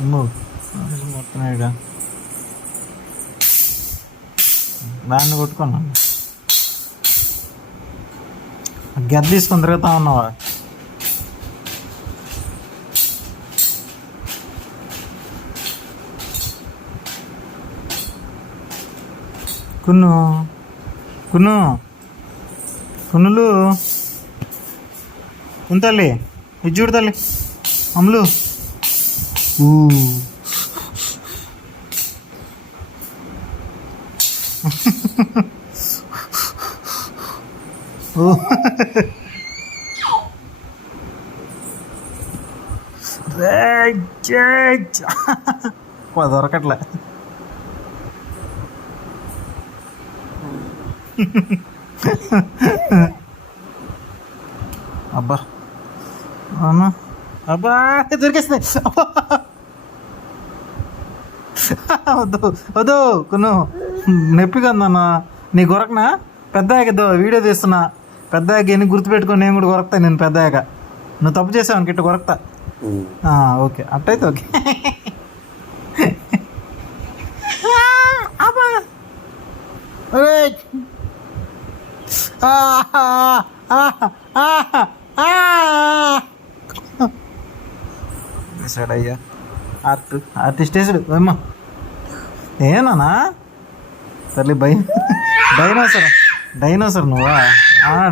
అమ్మో మొత్తం ఇక దాన్ని కొట్టుకున్నాను. గద్ద తీసుకొని తిరుగుతా ఉన్నావా? కున్ను కున్ను కున్నులు ఉంతల్లి ఇది చూడు తల్లి అమ్ములు. దొరకట్లే. అబ్బా అవునా అబ్బా దొరికేసింది. వద్దు వద్దు కొను నొప్పిగా ఉందన్నా. నీ కొరకనా పెద్దయ్యాక వీడియో తీస్తున్నా. పెద్దయ్యాక ఎన్ని గుర్తుపెట్టుకొని నేను కూడా కొరకుతా. నేను పెద్దయ్యాక నువ్వు తప్పు చేసావు గిట్ట కొరకుతా. ఓకే అట్టయితే ఓకే. అయ్యా ఆర్టిస్టేసుడు అమ్మా ఏనా తల్లి డైనోసర్ డైనోసర్ నువ్వా?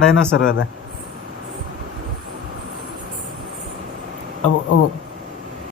డైనోసర్ అదే. అబ్బో